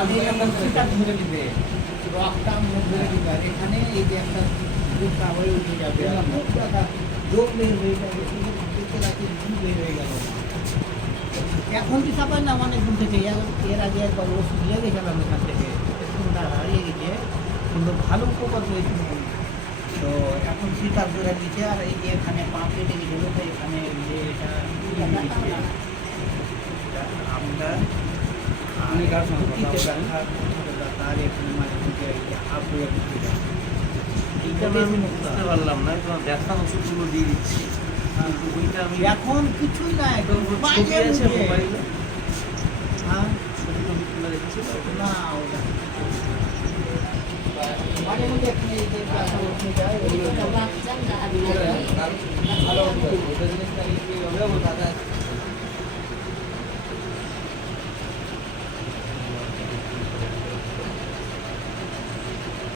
সেটা ধরে নিবে, রক্তটা ধরে নিবে। আর এখানে এই যে একটা দুধটা হয়ে উঠে যাবে, যোগ বের হয়ে যাবে, দেখতে রাখি দুধ বের হয়ে গেল। এখন কি চাপায় না অনেক দিন থেকে, এর আগে একবার ওষুধ লেগে গেলাম এখান থেকে, ফোনটা হারিয়ে গেছে, কিন্তু ভালো উপকার হয়েছিল। তো এখন শীতাল করে দিচ্ছে। আর এই যে এখানে পা কেটে গেছিল, তো এখানে যে এটা আমরা তার এখানে মাঝে মধ্যে আবু এইটা আমি বুঝতে পারলাম না, তোমার ব্যথার ওষুধগুলো দিয়ে দিচ্ছি, কিন্তু ওইটা আমি এখন কিছুই নাই। ছবি আছে মোবাইলে, হ্যাঁ ছবি টবি তুলে রেখেছি না, ওটা মাঝে মধ্যে এখানে এই যে ব্যথা উঠে যায়, ওই বাচ্চা না, ভালো